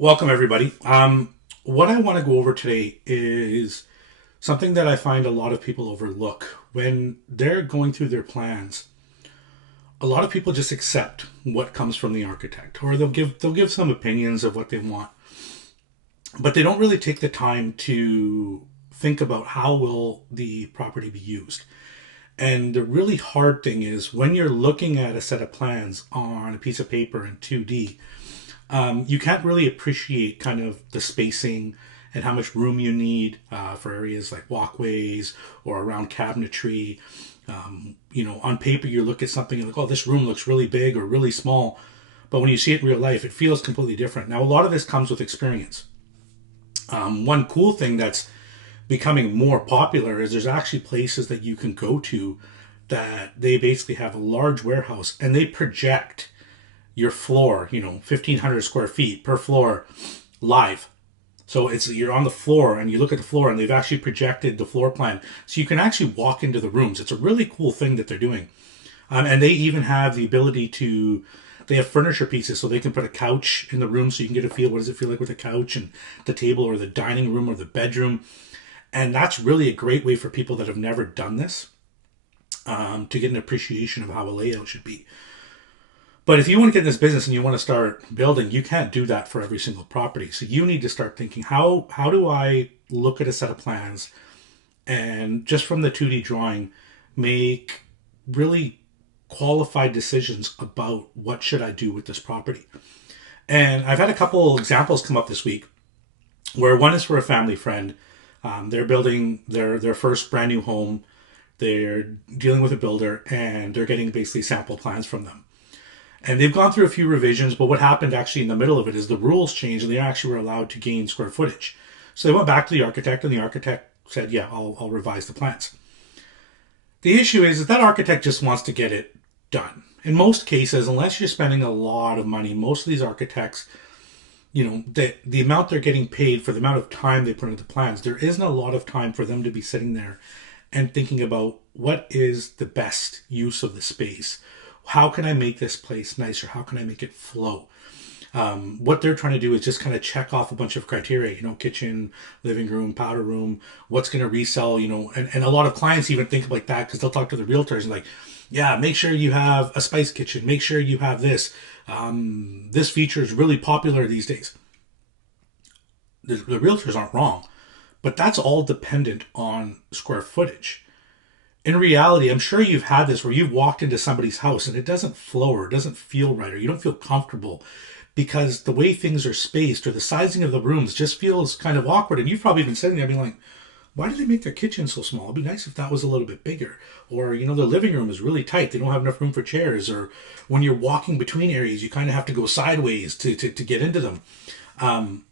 Welcome, everybody. What I want to go over today is something that I find a lot of people overlook when they're going through their plans. A lot of people just accept what comes from the architect, or they'll give some opinions of what they want, but they don't really take the time to think about how will the property be used. And the really hard thing is when you're looking at a set of plans on a piece of paper in 2D, you can't really appreciate kind of the spacing and how much room you need for areas like walkways or around cabinetry. On paper, you look at something and like, oh, this room looks really big or really small. But when you see it in real life, it feels completely different. Now, a lot of this comes with experience. One cool thing that's becoming more popular is there's actually places that you can go to that they basically have a large warehouse and they project your floor, 1,500 square feet per floor live. So you're on the floor and you look at the floor and they've actually projected the floor plan. So you can actually walk into the rooms. It's a really cool thing that they're doing. And they even have the ability they have furniture pieces so they can put a couch in the room so you can get a feel. What does it feel like with a couch and the table or the dining room or the bedroom? And that's really a great way for people that have never done this to get an appreciation of how a layout should be. But if you want to get in this business and you want to start building, you can't do that for every single property. So you need to start thinking, how do I look at a set of plans and just from the 2D drawing, make really qualified decisions about what should I do with this property. And I've had a couple examples come up this week where one is for a family friend. They're building their first brand new home. They're dealing with a builder and they're getting basically sample plans from them. And they've gone through a few revisions, but what happened actually in the middle of it is the rules changed and they actually were allowed to gain square footage. So they went back to the architect and the architect said, yeah, I'll revise the plans. The issue is that architect just wants to get it done. In most cases, unless you're spending a lot of money, most of these architects, the amount they're getting paid for the amount of time they put into the plans, there isn't a lot of time for them to be sitting there and thinking about what is the best use of the space. How can I make this place nicer? How can I make it flow? What they're trying to do is just kind of check off a bunch of criteria, kitchen, living room, powder room, what's going to resell, and a lot of clients even think like that because they'll talk to the realtors and like, yeah, make sure you have a spice kitchen. Make sure you have this. This feature is really popular these days. The realtors aren't wrong, but that's all dependent on square footage. In reality, I'm sure you've had this where you've walked into somebody's house and it doesn't flow or it doesn't feel right or you don't feel comfortable because the way things are spaced or the sizing of the rooms just feels kind of awkward. And you've probably been sitting there being like, why did they make their kitchen so small? It'd be nice if that was a little bit bigger. Or, their living room is really tight. They don't have enough room for chairs. Or when you're walking between areas, you kind of have to go sideways to get into them. And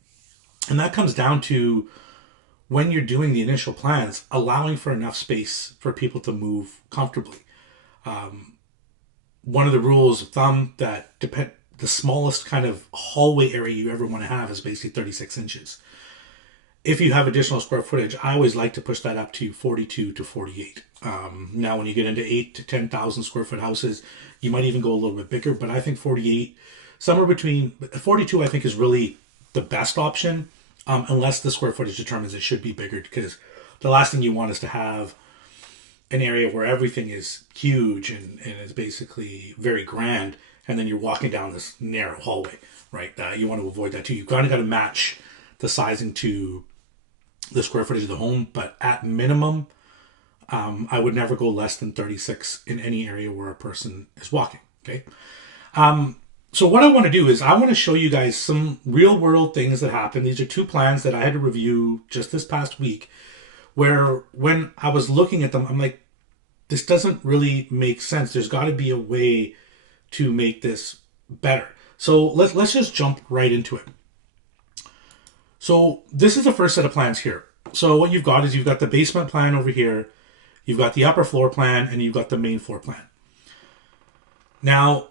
that comes down to when you're doing the initial plans, allowing for enough space for people to move comfortably. One of the rules of thumb that the smallest kind of hallway area you ever want to have is basically 36 inches. If you have additional square footage, I always like to push that up to 42 to 48. Now, when you get into 8 to 10,000 square foot houses, you might even go a little bit bigger, but I think 48, somewhere between 42, I think is really the best option. Unless the square footage determines it should be bigger, because the last thing you want is to have an area where everything is huge and is basically very grand, and then you're walking down this narrow hallway, right? You want to avoid that too. You've kind of got to match the sizing to the square footage of the home, but at minimum, I would never go less than 36 in any area where a person is walking, okay? So what I want to do is I want to show you guys some real world things that happen. These are two plans that I had to review just this past week where when I was looking at them, I'm like, this doesn't really make sense. There's got to be a way to make this better. So let's just jump right into it. So this is the first set of plans here. So what you've got is you've got the basement plan over here, you've got the upper floor plan, and you've got the main floor plan. Now,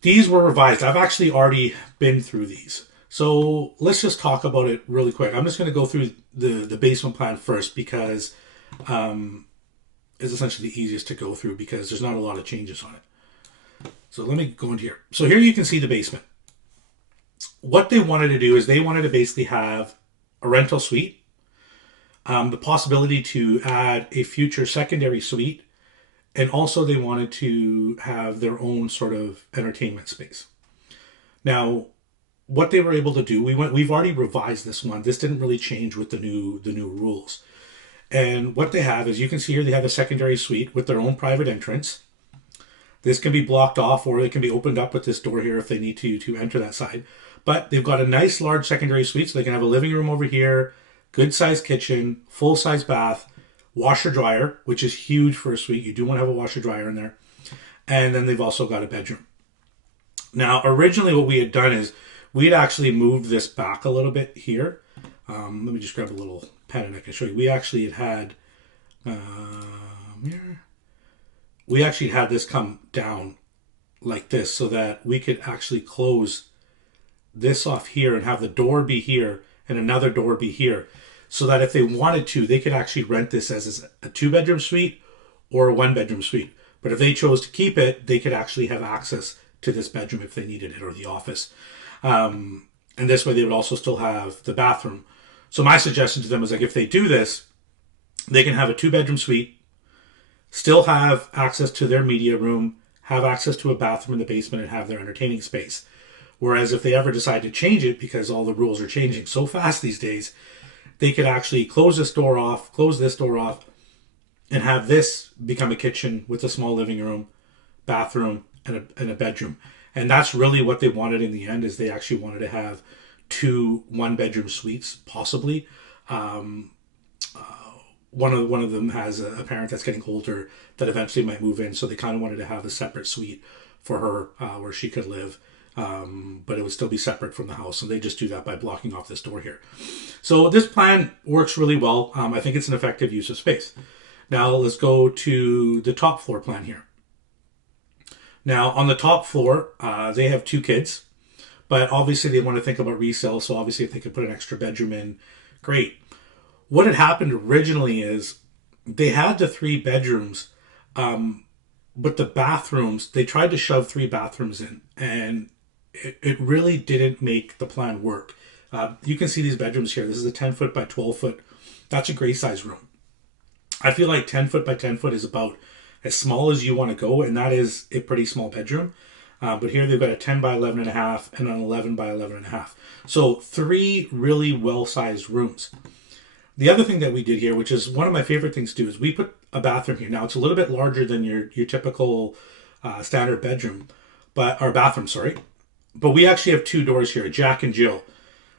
these were revised. I've actually already been through these. So let's just talk about it really quick. I'm just going to go through the basement plan first because it's essentially the easiest to go through because there's not a lot of changes on it. So let me go into here. So here you can see the basement. what they wanted to do is they wanted to basically have a rental suite, the possibility to add a future secondary suite, and also they wanted to have their own sort of entertainment space. Now, what they were able to do, we've already revised this one. This didn't really change with the new rules. And what they have is, you can see here, they have a secondary suite with their own private entrance. This can be blocked off, or they can be opened up with this door here if they need to enter that side. But they've got a nice large secondary suite, so they can have a living room over here, good sized kitchen, full size bath, washer dryer, which is huge for a suite. You do want to have a washer dryer in there. And then they've also got a bedroom. Now, originally what we had done is we had actually moved this back a little bit here. Let me just grab a little pen and I can show you. We actually had here. We actually had this come down like this so that we could actually close this off here and have the door be here and another door be here, so that if they wanted to, they could actually rent this as a 2-bedroom suite or a 1-bedroom suite. But if they chose to keep it, they could actually have access to this bedroom if they needed it, or the office. And this way they would also still have the bathroom. So my suggestion to them is, like, if they do this, they can have a 2-bedroom suite, still have access to their media room, have access to a bathroom in the basement, and have their entertaining space. Whereas if they ever decide to change it, because all the rules are changing so fast these days, they could actually close this door off, and have this become a kitchen with a small living room, bathroom, and a bedroom. And that's really what they wanted in the end, is they actually wanted to have 2 1-bedroom suites, possibly. One of them has a parent that's getting older that eventually might move in, so they kind of wanted to have a separate suite for her where she could live, but it would still be separate from the house. And they just do that by blocking off this door here. So this plan works really well. I think it's an effective use of space. Now let's go to the top floor plan here. Now on the top floor, they have 2 kids, but obviously they want to think about resale. So obviously if they could put an extra bedroom in, great. What had happened originally is they had the 3 bedrooms, but the bathrooms, they tried to shove 3 bathrooms in, and it really didn't make the plan work. You can see these bedrooms here. This is a 10 foot by 12 foot. That's a great size room. I feel like 10 foot by 10 foot is about as small as you want to go, and that is a pretty small bedroom. But here they've got a 10 by 11 and a half and an 11 by 11 and a half. So 3 really well-sized rooms. The other thing that we did here, which is one of my favorite things to do, is we put a bathroom here. Now it's a little bit larger than your typical standard bedroom, or bathroom, sorry. But we actually have 2 doors here, Jack and Jill.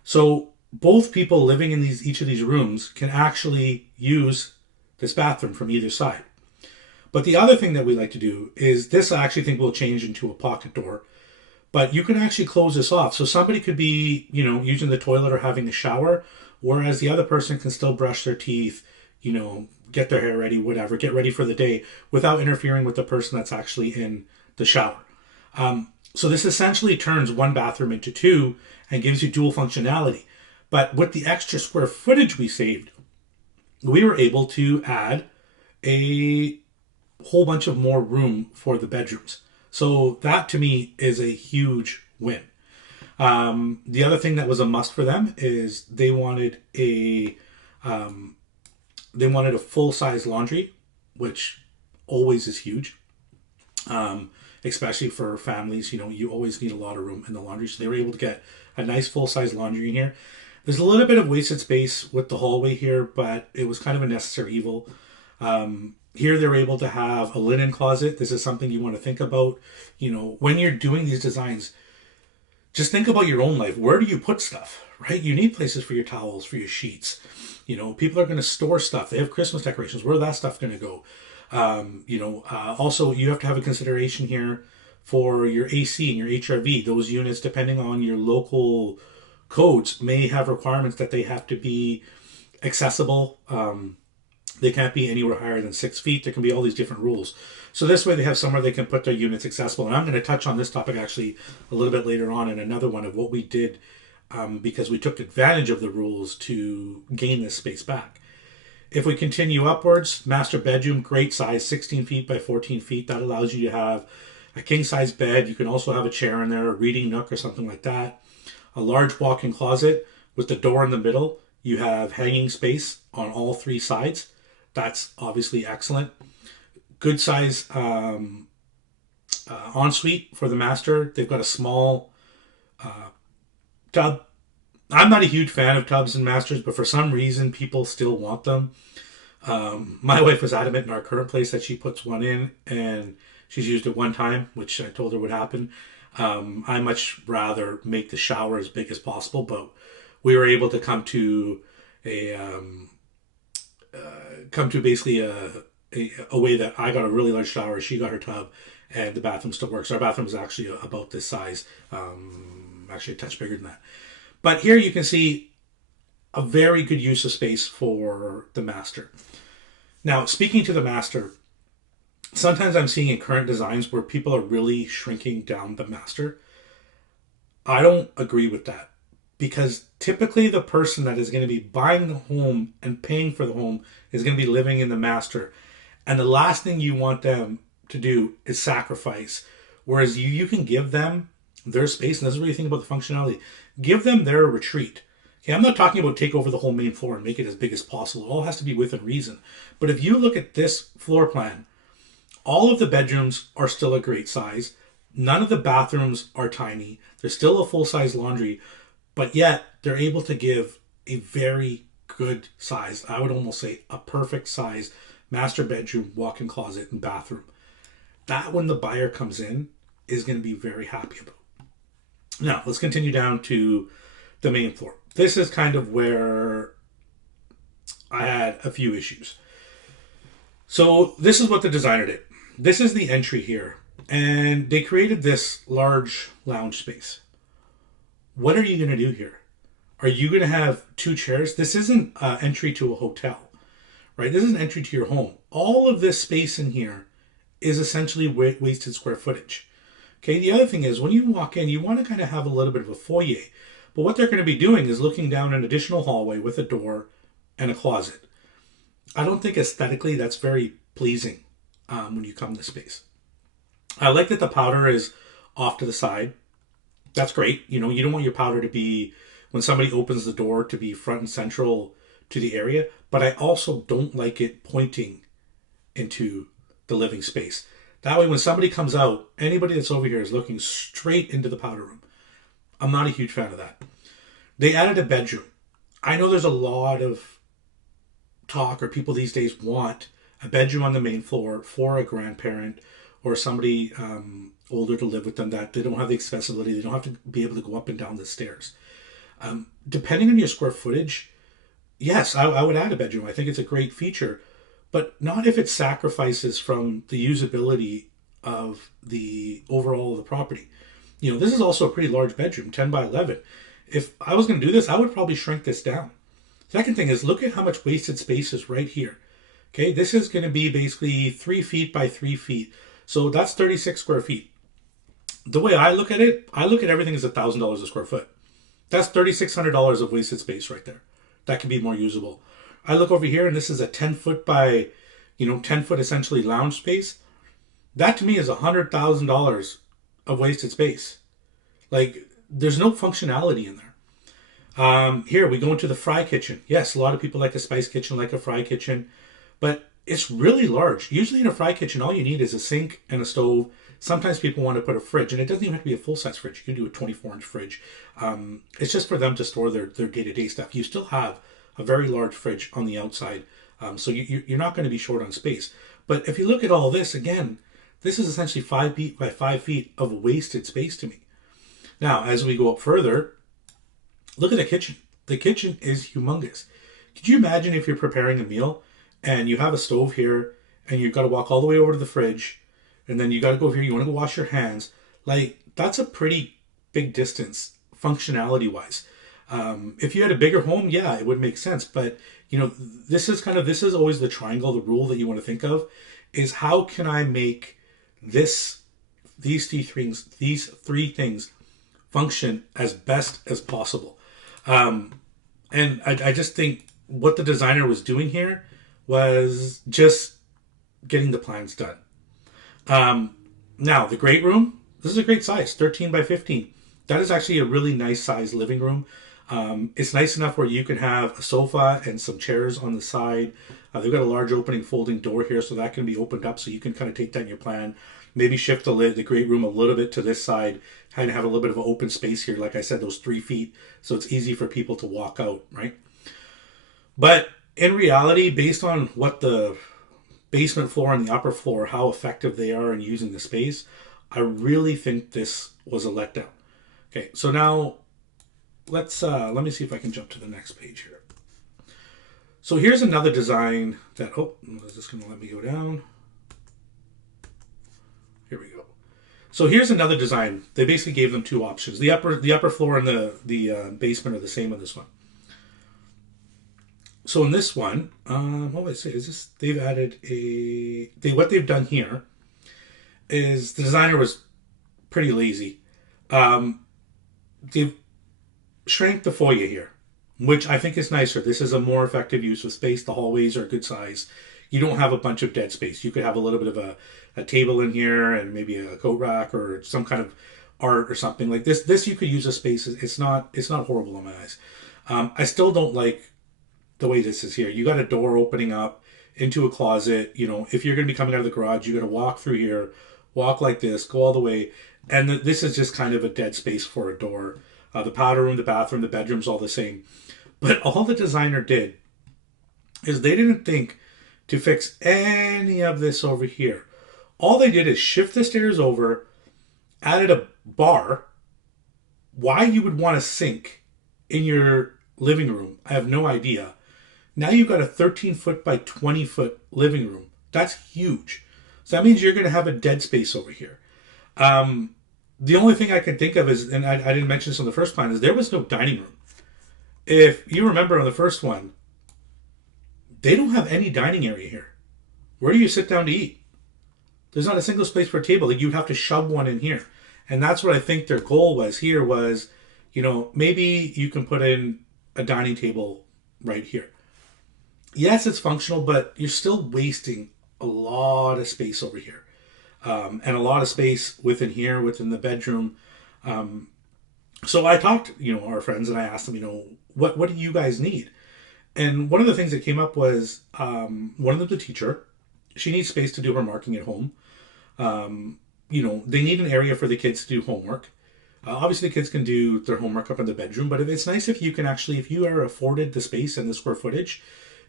So both people living in each of these rooms can actually use this bathroom from either side. But the other thing that we like to do is, this I actually think will change into a pocket door. But you can actually close this off. So somebody could be, using the toilet or having a shower, whereas the other person can still brush their teeth, get their hair ready, whatever, get ready for the day without interfering with the person that's actually in the shower. So this essentially turns one bathroom into 2 and gives you dual functionality. But with the extra square footage we saved, we were able to add a whole bunch of more room for the bedrooms. So that to me is a huge win. The other thing that was a must for them is they wanted a full-size laundry, which always is huge. Especially for families, you always need a lot of room in the laundry. So they were able to get a nice full-size laundry in here. There's a little bit of wasted space with the hallway here, but it was kind of a necessary evil. Here they're able to have a linen closet. This is something you want to think about. When you're doing these designs, just think about your own life. Where do you put stuff, right? You need places for your towels, for your sheets. People are going to store stuff. They have Christmas decorations. Where that stuff going to go? Also, you have to have a consideration here for your AC and your HRV. Those units, depending on your local codes, may have requirements that they have to be accessible. They can't be anywhere higher than 6 feet. There can be all these different rules. So this way they have somewhere they can put their units accessible. And I'm going to touch on this topic actually a little bit later on in another one of what we did, because we took advantage of the rules to gain this space back. If we continue upwards, master bedroom, great size, 16 feet by 14 feet. That allows you to have a king size bed. You can also have a chair in there, a reading nook or something like that. a large walk-in closet with the door in the middle. You have hanging space on all three sides. That's obviously excellent. Good size ensuite for the master. They've got a small tub. I'm not a huge fan of tubs and masters, but for some reason people still want them. My wife was adamant in our current place that she puts one in, and she's used it one time, which I told her would happen. I much rather make the shower as big as possible, but we were able to a come to basically a way that I got a really large shower, she got her tub, and the bathroom still works. Our bathroom is actually about this size, actually a touch bigger than that. But here you can see a very good use of space for the master. Now, speaking to the master, sometimes I'm seeing in current designs where people are really shrinking down the master. I don't agree with that, because typically the person that is going to be buying the home and paying for the home is going to be living in the master. And the last thing you want them to do is sacrifice. Whereas you can give them their space, and this is what you think about the functionality. Give them their retreat. Okay, I'm not talking about take over the whole main floor and make it as big as possible. It all has to be within reason. But if you look at this floor plan, all of the bedrooms are still a great size. None of the bathrooms are tiny. There's still a full-size laundry, but yet they're able to give a very good size, I would almost say a perfect size master bedroom, walk-in closet, and bathroom. That, when the buyer comes in, is going to be very happy about. Now, let's continue down to the main floor. This is kind of where I had a few issues. So this is what the designer did. This is the entry here, and they created this large lounge space. What are you going to do here? Are you going to have two chairs? This isn't an entry to a hotel, right? This is an entry to your home. All of this space in here is essentially wasted square footage. Okay, the other thing is, when you walk in, you want to kind of have a little bit of a foyer. But what they're going to be doing is looking down an additional hallway with a door and a closet. I don't think aesthetically that's very pleasing when you come to space. I like that the powder is off to the side. That's great. You know, you don't want your powder to be, when somebody opens the door, to be front and central to the area. But I also don't like it pointing into the living space. That way, when somebody comes out, anybody that's over here is looking straight into the powder room. I'm not a huge fan of that. They added a bedroom. I know there's a lot of talk, or people these days want a bedroom on the main floor for a grandparent or somebody older to live with them, that they don't have the accessibility. They don't have to be able to go up and down the stairs. Depending on your square footage, yes, I would add a bedroom. I think it's a great feature, but not if it sacrifices from the usability of the overall of the property. You know, this is also a pretty large bedroom, 10 by 11. If I was going to do this, I would probably shrink this down. Second thing is, look at how much wasted space is right here. Okay, this is going to be basically 3 feet by 3 feet. So that's 36 square feet. The way I look at it, I look at everything as $1,000 a square foot. That's $3,600 of wasted space right there. That can be more usable. I look over here, and this is a 10 foot by, 10 foot essentially lounge space. That to me is $100,000 of wasted space. Like, there's no functionality in there. Here we go into the fry kitchen. Yes, a lot of people like a spice kitchen, like a fry kitchen, but it's really large. Usually in a fry kitchen, all you need is a sink and a stove. Sometimes people want to put a fridge, and it doesn't even have to be a full-size fridge. You can do a 24-inch fridge. It's just for them to store their day-to-day stuff. You still have a very large fridge on the outside, so you're not going to be short on space. But if you look at all this, again, this is essentially 5 feet by 5 feet of wasted space to me. Now, as we go up further, look at the kitchen. The kitchen is humongous. Could you imagine if you're preparing a meal and you have a stove here and you've got to walk all the way over to the fridge, and then you got to go over here, you want to go wash your hands? Like, that's a pretty big distance functionality wise. If you had a bigger home, yeah, it would make sense. But, this is always the triangle, the rule that you want to think of is, how can I make these three things function as best as possible? And I just think what the designer was doing here was just getting the plans done. Now, the great room, this is a great size, 13 by 15. That is actually a really nice sized living room. It's nice enough where you can have a sofa and some chairs on the side. They've got a large opening folding door here, so that can be opened up so you can kind of take down your plan. Maybe shift the great room a little bit to this side, kind of have a little bit of an open space here. Like I said, those 3 feet, so it's easy for people to walk out, right? But in reality, based on what the basement floor and the upper floor, how effective they are in using the space, I really think this was a letdown. Okay, so now let me see if I can jump to the next page here. So here's another design that, oh, is this going to let me go down? Here we go. So here's another design. They basically gave them two options. The upper floor and the basement are the same on this one. So in this one, what would I say? Is this, they've added what they've done here is the designer was pretty lazy. They've shrank the foyer here, which I think is nicer. This is a more effective use of space. The hallways are a good size. You don't have a bunch of dead space. You could have a little bit of a table in here and maybe a coat rack or some kind of art or something like this. This you could use as space. It's not horrible in my eyes. I still don't like the way this is here. You got a door opening up into a closet. You know, if you're going to be coming out of the garage, you got to walk through here, walk like this, go all the way. And this is just kind of a dead space for a door. The powder room, the bathroom, the bedroom's all the same. But all the designer did is they didn't think to fix any of this over here. All they did is shift the stairs over, added a bar. Why you would want a sink in your living room, I have no idea. Now you've got a 13-foot by 20-foot living room. That's huge. So that means you're going to have a dead space over here. The only thing I can think of is, and I didn't mention this on the first plan, is there was no dining room. If you remember on the first one, they don't have any dining area here. Where do you sit down to eat? There's not a single space for a table. Like, you'd have to shove one in here. And that's what I think their goal was here was, you know, maybe you can put in a dining table right here. Yes, it's functional, but you're still wasting a lot of space over here. And a lot of space within here, within the bedroom. So I talked, our friends, and I asked them, what do you guys need? And one of the things that came up was one of them's a teacher. She needs space to do her marking at home. They need an area for the kids to do homework. Obviously, the kids can do their homework up in the bedroom, but it's nice if you can actually, if you are afforded the space and the square footage,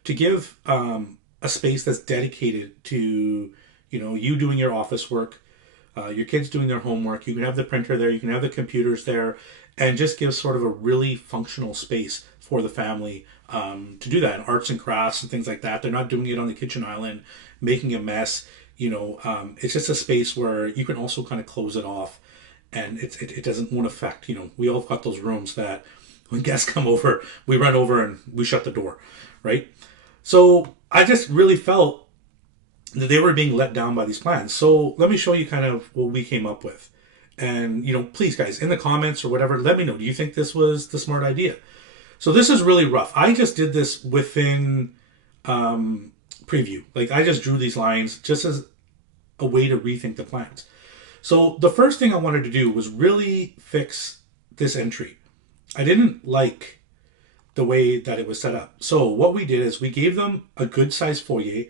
to give a space that's dedicated to, you doing your office work, your kids doing their homework. You can have the printer there, you can have the computers there, and just give sort of a really functional space for the family to do that. Arts and crafts and things like that. They're not doing it on the kitchen island, making a mess. It's just a space where you can also kind of close it off, and it doesn't won't affect. We all got those rooms that when guests come over, we run over and we shut the door, right? So I just really felt that they were being let down by these plans. So let me show you kind of what we came up with. And, please guys, in the comments or whatever, let me know. Do you think this was the smart idea? So this is really rough. I just did this within preview. Like, I just drew these lines just as a way to rethink the plans. So the first thing I wanted to do was really fix this entry. I didn't like the way that it was set up. So what we did is we gave them a good sized foyer.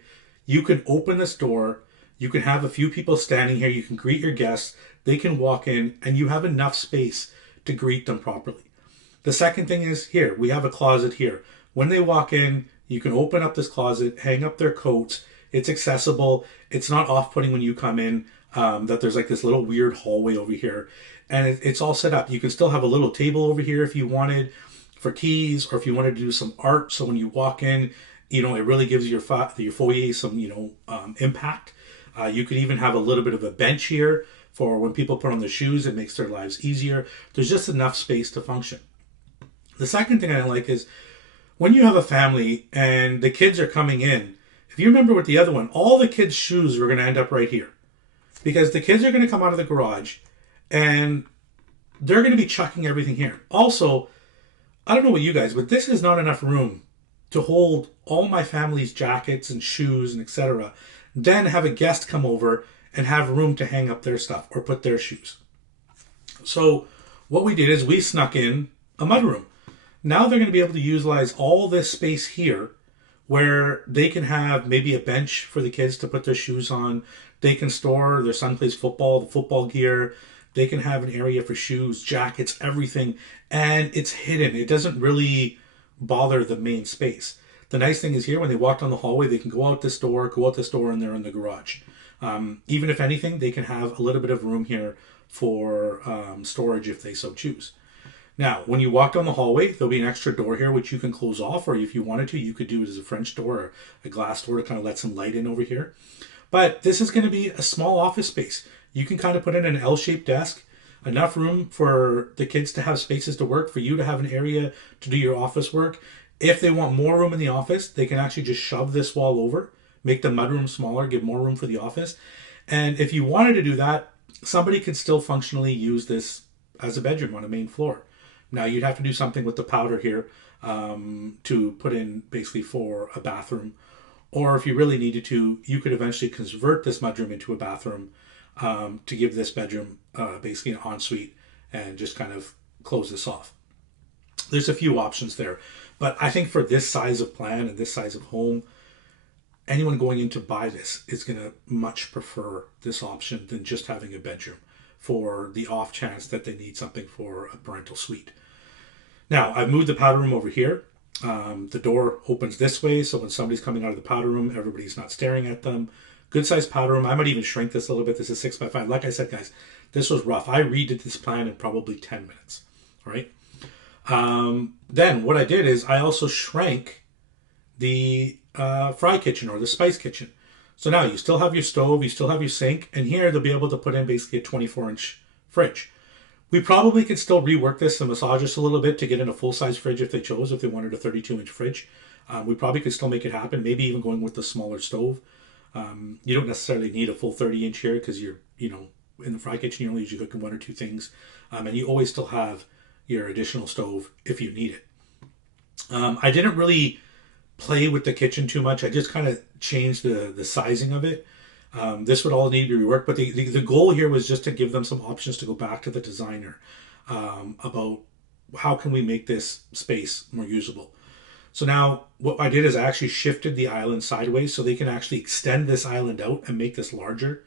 You can open this door. You can have a few people standing here. You can greet your guests. They can walk in and you have enough space to greet them properly. The second thing is here, we have a closet here. When they walk in, you can open up this closet, hang up their coats. It's accessible. It's not off-putting when you come in that there's like this little weird hallway over here. And it's all set up. You can still have a little table over here if you wanted for keys, or if you wanted to do some art. So when you walk in, it really gives your foyer some, impact. You could even have a little bit of a bench here for when people put on their shoes. It makes their lives easier. There's just enough space to function. The second thing I like is when you have a family and the kids are coming in, if you remember with the other one, all the kids' shoes were going to end up right here. Because the kids are going to come out of the garage and they're going to be chucking everything here. Also, I don't know about you guys, but this is not enough room to hold all my family's jackets and shoes and etc. Then have a guest come over and have room to hang up their stuff or put their shoes. So what we did is we snuck in a mudroom. Now they're going to be able to utilize all this space here where they can have maybe a bench for the kids to put their shoes on. They can store their son plays football, the football gear. They can have an area for shoes, jackets, everything. And it's hidden. It doesn't really bother the main space. The nice thing is here, when they walk down the hallway, they can go out this door, and they're in the garage. Even if anything, they can have a little bit of room here for storage if they so choose. Now, when you walk down the hallway, there'll be an extra door here which you can close off, or if you wanted to, you could do it as a French door or a glass door to kind of let some light in over here. But this is going to be a small office space. You can kind of put in an L-shaped desk, enough room for the kids to have spaces to work, for you to have an area to do your office work. If they want more room in the office, they can actually just shove this wall over, make the mudroom smaller, give more room for the office. And if you wanted to do that, somebody could still functionally use this as a bedroom on a main floor. Now you'd have to do something with the powder here to put in basically for a bathroom. Or if you really needed to, you could eventually convert this mudroom into a bathroom to give this bedroom basically an ensuite and just kind of close this off. There's a few options there. But I think for this size of plan and this size of home, anyone going in to buy this is going to much prefer this option than just having a bedroom for the off chance that they need something for a parental suite. Now, I've moved the powder room over here. The door opens this way, so when somebody's coming out of the powder room, everybody's not staring at them. Good sized powder room. I might even shrink this a little bit. This is 6x5. Like I said, guys, this was rough. I redid this plan in probably 10 minutes. All right. Then what I did is I also shrank the fry kitchen or the spice kitchen. So now you still have your stove, you still have your sink, and here they'll be able to put in basically a 24-inch fridge. We probably could still rework this and massage this a little bit to get in a full-size fridge if they chose, if they wanted a 32-inch fridge. We probably could still make it happen, maybe even going with the smaller stove. You don't necessarily need a full 30-inch here because you're, in the fry kitchen, you're only usually cooking one or two things. And you always still have your additional stove if you need it. I didn't really play with the kitchen too much. I just kind of changed the sizing of it. This would all need to be reworked, but the goal here was just to give them some options to go back to the designer about how can we make this space more usable. So now what I did is I actually shifted the island sideways so they can actually extend this island out and make this larger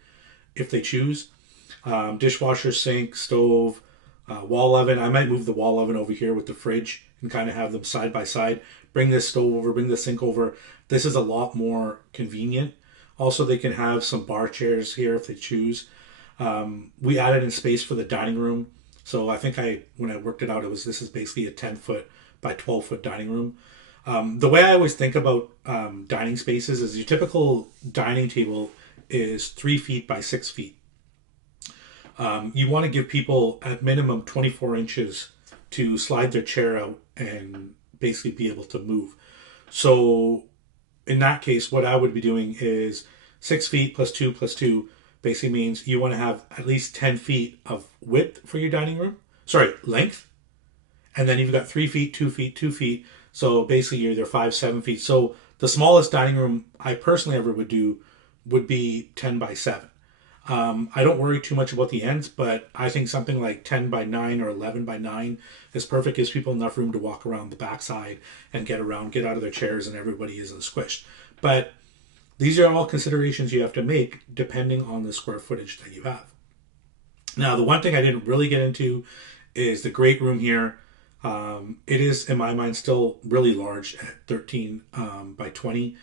if they choose. Dishwasher, sink, stove, wall oven. I might move the wall oven over here with the fridge and kind of have them side by side. Bring this stove over, bring the sink over. This is a lot more convenient. Also, they can have some bar chairs here if they choose. We added in space for the dining room. So I think when I worked it out, this is basically a 10-foot by 12-foot dining room. The way I always think about dining spaces is your typical dining table is 3 feet by 6 feet. You want to give people at minimum 24 inches to slide their chair out and basically be able to move. So in that case, what I would be doing is 6 feet plus 2 plus 2 basically means you want to have at least 10 feet of width for your dining room. Sorry, length. And then you've got 3 feet, 2 feet, 2 feet. So basically you're either 5, 7 feet. So the smallest dining room I personally ever would do would be 10 by 7. I don't worry too much about the ends, but I think something like 10 by 9 or 11 by 9 is perfect. Gives people enough room to walk around the backside and get around, get out of their chairs, and everybody isn't squished. But these are all considerations you have to make depending on the square footage that you have. Now, the one thing I didn't really get into is the great room here. It is, in my mind, still really large at 13 by 20.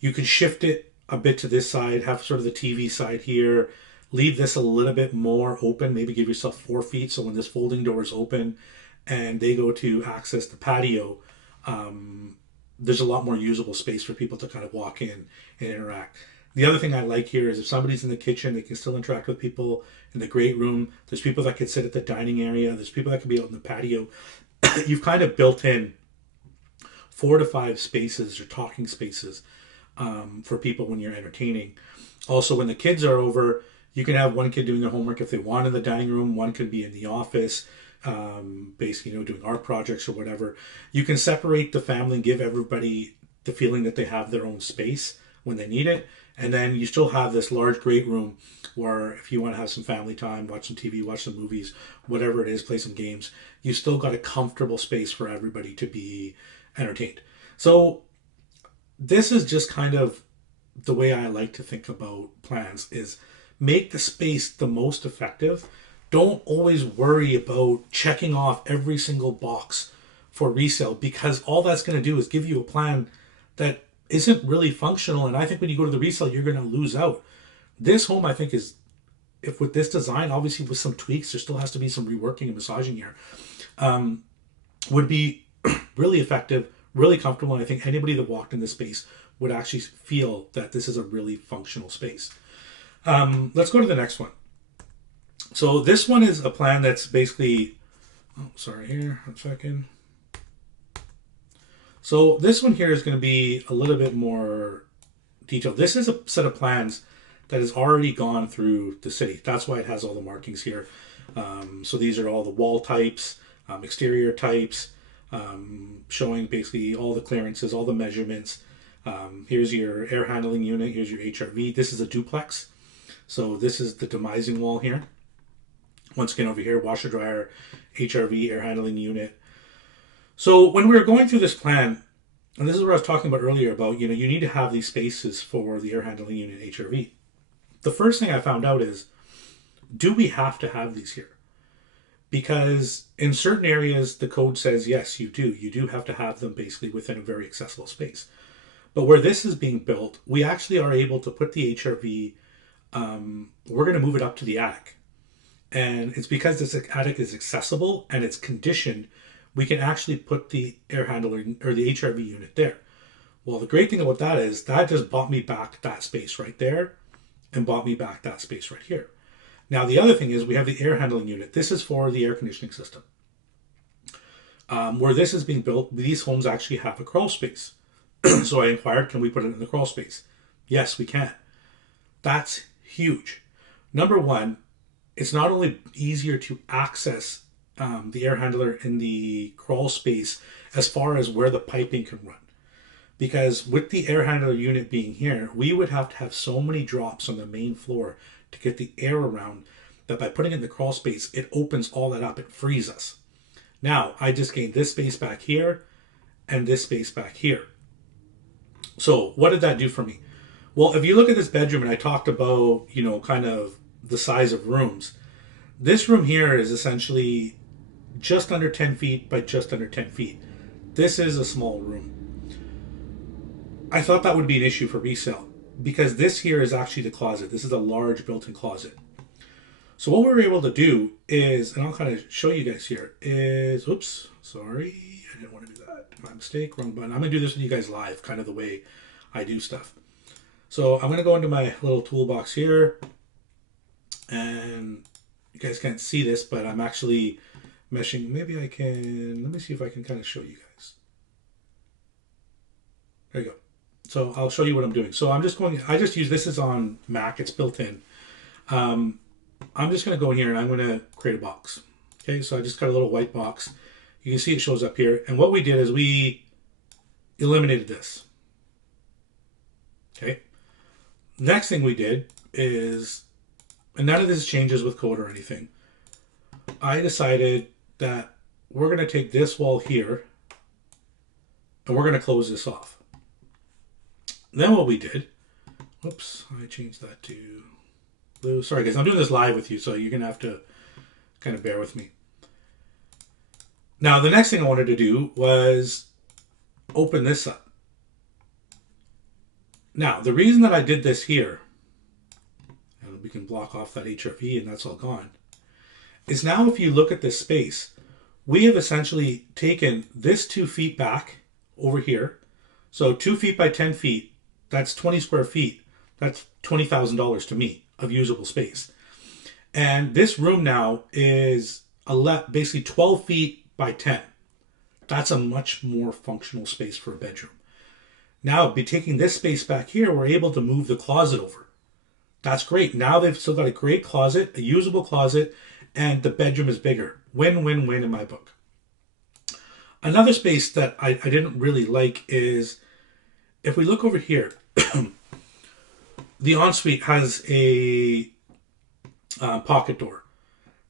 You can shift it a bit to this side, have sort of the TV side here, leave this a little bit more open, maybe give yourself 4 feet so when this folding door is open and they go to access the patio, there's a lot more usable space for people to kind of walk in and interact. The other thing I like here is if somebody's in the kitchen, they can still interact with people in the great room. There's people that could sit at the dining area. There's people that could be out in the patio. You've kind of built in 4 to 5 spaces or talking spaces for people when you're entertaining. Also, when the kids are over, you can have one kid doing their homework if they want in the dining room. One could be in the office, basically, doing art projects or whatever. You can separate the family and give everybody the feeling that they have their own space when they need it. And then you still have this large great room where if you want to have some family time, watch some TV, watch some movies, whatever it is, play some games, you still got a comfortable space for everybody to be entertained. So this is just kind of the way I like to think about plans, is make the space the most effective. Don't always worry about checking off every single box for resale, because all that's going to do is give you a plan that isn't really functional. And I think when you go to the resale, you're going to lose out. This home, I think, is, if with this design, obviously with some tweaks, there still has to be some reworking and massaging here, would be really effective, really comfortable. And I think anybody that walked in this space would actually feel that this is a really functional space. Let's go to the next one. So this one is a plan that's basically, oh, sorry, here, a second. So this one here is going to be a little bit more detailed. This is a set of plans that has already gone through the city. That's why it has all the markings here. So these are all the wall types, exterior types, showing basically all the clearances, all the measurements. Here's your air handling unit. Here's your HRV. This is a duplex. So this is the demising wall here. Once again, over here, washer dryer, HRV, air handling unit. So when we were going through this plan, and this is what I was talking about earlier about, you need to have these spaces for the air handling unit, HRV. The first thing I found out is, do we have to have these here? Because in certain areas, the code says, yes, you do. You do have to have them basically within a very accessible space. But where this is being built, we actually are able to put the HRV, we're going to move it up to the attic. And it's because this attic is accessible and it's conditioned, we can actually put the air handler or the HRV unit there. Well, the great thing about that is that just bought me back that space right there and bought me back that space right here. Now, the other thing is we have the air handling unit. This is for the air conditioning system. Where this is being built, these homes actually have a crawl space. So I inquired, can we put it in the crawl space? Yes, we can. That's huge. Number one, it's not only easier to access the air handler in the crawl space as far as where the piping can run. Because with the air handler unit being here, we would have to have so many drops on the main floor to get the air around that by putting it in the crawl space, it opens all that up. It frees us. Now, I just gained this space back here and this space back here. So what did that do for me? Well, if you look at this bedroom, and I talked about, kind of the size of rooms, this room here is essentially just under 10 feet by just under 10 feet. This is a small room. I thought that would be an issue for resale because this here is actually the closet. This is a large built-in closet. So what we were able to do is, and I'll kind of show you guys here, is, oops, sorry, I didn't want to do that. My mistake, wrong button. I'm going to do this with you guys live, kind of the way I do stuff. So I'm going to go into my little toolbox here, and you guys can't see this, but I'm actually meshing. Maybe I can, let me see if I can kind of show you guys. There you go. So I'll show you what I'm doing. So I'm just going, I just use, this is on Mac, it's built in. I'm just going to go in here and I'm going to create a box. Okay, so I just got a little white box. You can see it shows up here. And what we did is we eliminated this. Okay. Next thing we did is, and none of this changes with code or anything, I decided that we're going to take this wall here and we're going to close this off. Then what we did, oops, I changed that to blue. Sorry guys, I'm doing this live with you, so you're going to have to kind of bear with me. Now, the next thing I wanted to do was open this up. Now, the reason that I did this here, and we can block off that HRV and that's all gone, is now if you look at this space, we have essentially taken this 2 feet back over here. So 2 feet by 10 feet, that's 20 square feet. That's $20,000 to me of usable space. And this room now is basically 12 feet by 10. That's a much more functional space for a bedroom. Now, by taking this space back here, we're able to move the closet over. That's great. Now they've still got a great closet, a usable closet, and the bedroom is bigger. Win, win, win in my book. Another space that I didn't really like is, if we look over here, the ensuite has a pocket door.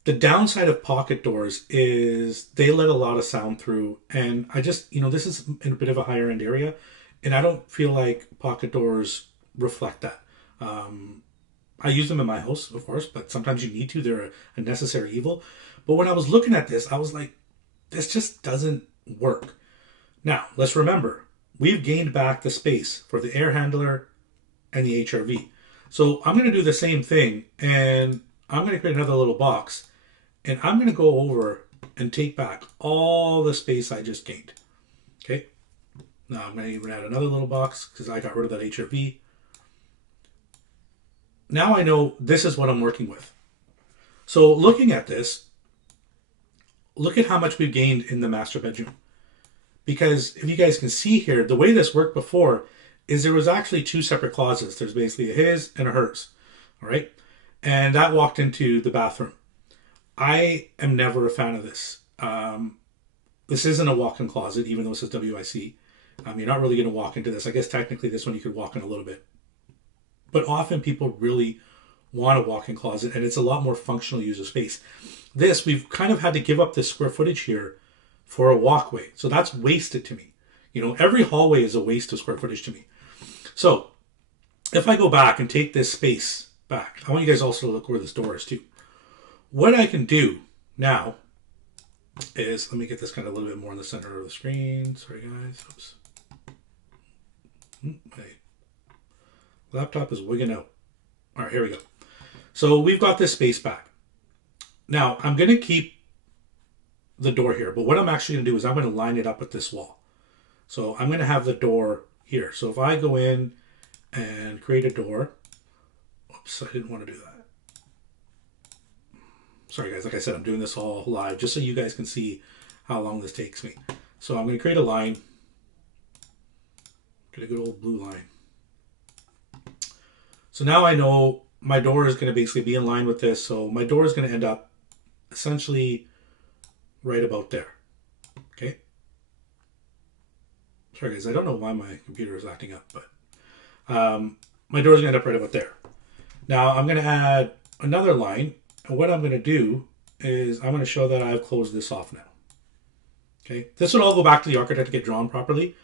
The downside of pocket doors is they let a lot of sound through, and I just, this is in a bit of a higher end area, and I don't feel like pocket doors reflect that. I use them in my house, of course, but sometimes you need to. They're a necessary evil. But when I was looking at this, I was like, this just doesn't work. Now, let's remember, we've gained back the space for the air handler and the HRV. So I'm going to do the same thing, and I'm going to create another little box, and I'm going to go over and take back all the space I just gained. Okay. Now I'm going to even add another little box because I got rid of that HRV. Now I know this is what I'm working with. So looking at this, look at how much we've gained in the master bedroom. Because if you guys can see here, the way this worked before is there was actually two separate closets. There's basically a his and a hers. All right. And that walked into the bathroom. I am never a fan of this. This isn't a walk-in closet, even though it says WIC. You're not really going to walk into this. I guess technically this one you could walk in a little bit. But often people really want a walk-in closet, and it's a lot more functional use of space. This, we've kind of had to give up this square footage here for a walkway. So that's wasted to me. Every hallway is a waste of square footage to me. So if I go back and take this space back, I want you guys also to look where this door is too. What I can do now is, let me get this kind of a little bit more in the center of the screen. Sorry guys. Oops. My laptop is wigging out. All right, here we go. So we've got this space back. Now I'm going to keep the door here, but what I'm actually going to do is I'm going to line it up with this wall. So I'm going to have the door here. So if I go in and create a door, oops, I didn't want to do that. Sorry guys, like I said, I'm doing this all live just so you guys can see how long this takes me. So I'm going to create a line. Get a good old blue line. So now I know my door is going to basically be in line with this. So my door is going to end up essentially right about there. Okay. Sorry guys, I don't know why my computer is acting up, but my door is going to end up right about there. Now I'm going to add another line. And what I'm going to do is I'm going to show that I've closed this off now. Okay. This would all go back to the architect to get drawn properly.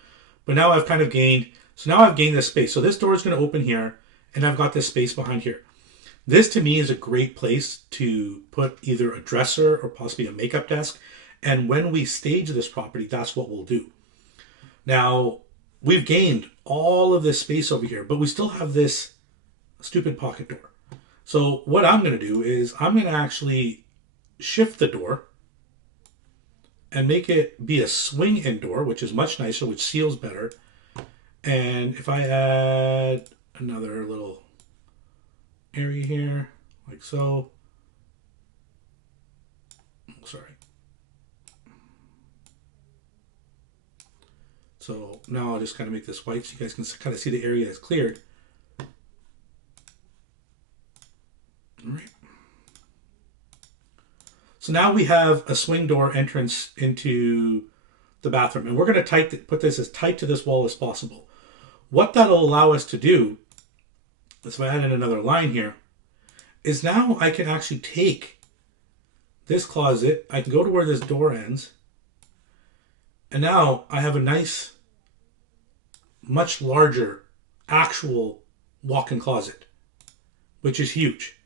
But now I've kind of gained, so now I've gained this space. So this door is going to open here, and I've got this space behind here. This to me is a great place to put either a dresser or possibly a makeup desk. And when we stage this property, that's what we'll do. Now, we've gained all of this space over here, but we still have this stupid pocket door. So what I'm going to do is I'm going to actually shift the door and make it be a swing-in door, which is much nicer, which seals better. And if I add another little area here, like so. Oh, sorry. So now I'll just kind of make this white so you guys can kind of see the area is cleared. All right. So now we have a swing door entrance into the bathroom, and we're going to put this as tight to this wall as possible. What that'll allow us to do, if I add in another line here, is now I can actually take this closet, I can go to where this door ends, and now I have a nice, much larger actual walk-in closet, which is huge.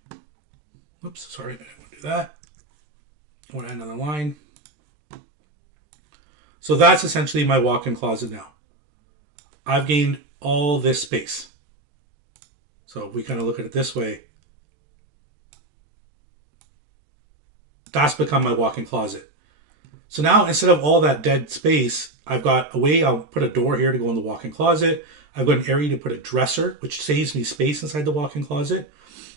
Oops, sorry, I didn't want to do that. I want to add another line. So that's essentially my walk-in closet now. I've gained all this space. So if we kind of look at it this way, that's become my walk-in closet. So now instead of all that dead space, I've got a way, I'll put a door here to go in the walk-in closet. I've got an area to put a dresser, which saves me space inside the walk-in closet.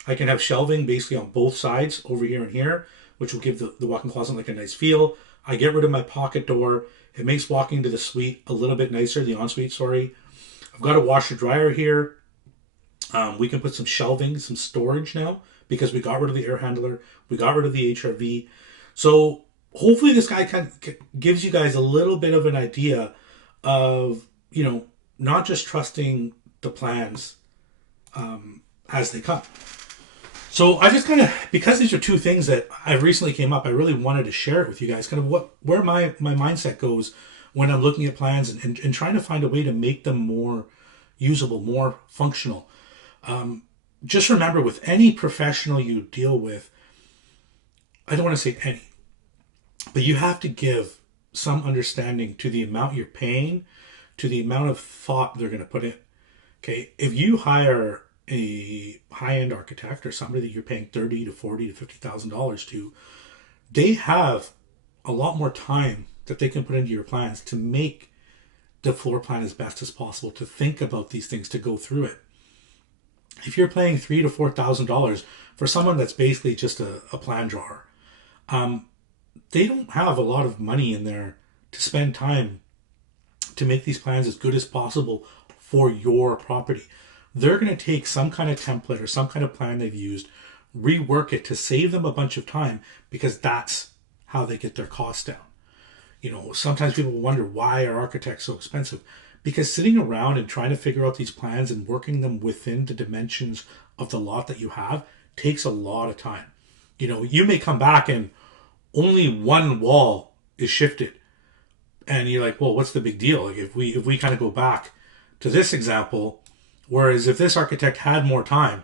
I can have shelving basically on both sides, over here and here, which will give the walk-in closet like a nice feel. I get rid of my pocket door. It makes walking to the suite a little bit nicer, the ensuite, sorry. I've got a washer dryer here. We can put some shelving, some storage now, because we got rid of the air handler. We got rid of the HRV. So hopefully this guy kind of gives you guys a little bit of an idea of, not just trusting the plans, as they come. So I just kind of, because these are two things that I recently came up, I really wanted to share it with you guys, kind of where my mindset goes when I'm looking at plans and trying to find a way to make them more usable, more functional. Just remember, with any professional you deal with, I don't want to say any, but you have to give some understanding to the amount you're paying, to the amount of thought they're going to put in. Okay, if you hire a high-end architect or somebody that you're paying $30 to $40 to $50,000 to, they have a lot more time that they can put into your plans to make the floor plan as best as possible, to think about these things, to go through it. If you're paying $3,000 to $4,000 for someone that's basically just a plan drawer, they don't have a lot of money in there to spend time to make these plans as good as possible for your property. They're going to take some kind of template or some kind of plan they've used, rework it to save them a bunch of time, because that's how they get their costs down. You know, sometimes people wonder, why are architects so expensive? Because sitting around and trying to figure out these plans and working them within the dimensions of the lot that you have takes a lot of time. You know, you may come back and only one wall is shifted, and you're like, well, what's the big deal? Like, if we kind of go back to this example, whereas if this architect had more time,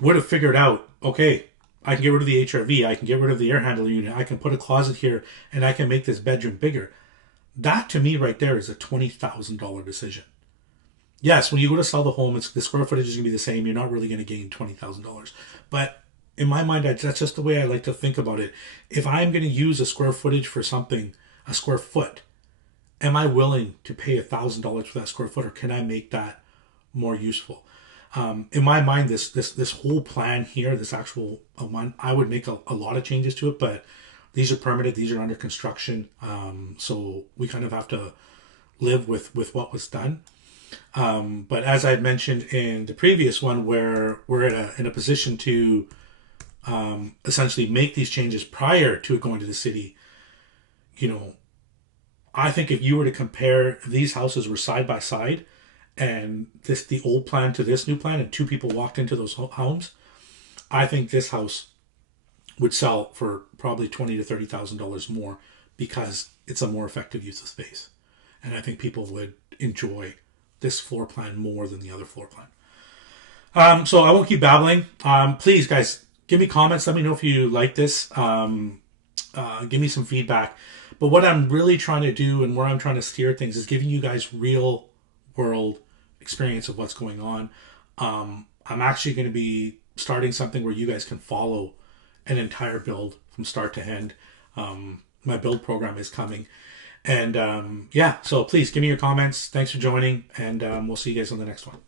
would have figured out, okay, I can get rid of the HRV, I can get rid of the air handler unit, I can put a closet here, and I can make this bedroom bigger. That, to me, right there is a $20,000 decision. Yes, when you go to sell the home, the square footage is going to be the same. You're not really going to gain $20,000. But in my mind, that's just the way I like to think about it. If I'm going to use a square footage for something, a square foot, am I willing to pay $1,000 for that square foot, or can I make that more useful? In my mind, this whole plan here, this actual one, I would make a lot of changes to it, but these are permitted, these are under construction, so we kind of have to live with what was done. But as I mentioned in the previous one, where we're in a position to essentially make these changes prior to it going to the city, you know, I think if you were to compare, if these houses were side by side, and the old plan to this new plan, and two people walked into those homes, I think this house would sell for probably $20,000 to $30,000 more, because it's a more effective use of space, and I think people would enjoy this floor plan more than the other floor plan. So I won't keep babbling. Please, guys, give me comments. Let me know if you like this. Give me some feedback. But what I'm really trying to do, and where I'm trying to steer things, is giving you guys real world experience of what's going on. I'm actually going to be starting something where you guys can follow an entire build from start to end. My build program is coming. And yeah, so please give me your comments. Thanks for joining, and we'll see you guys on the next one.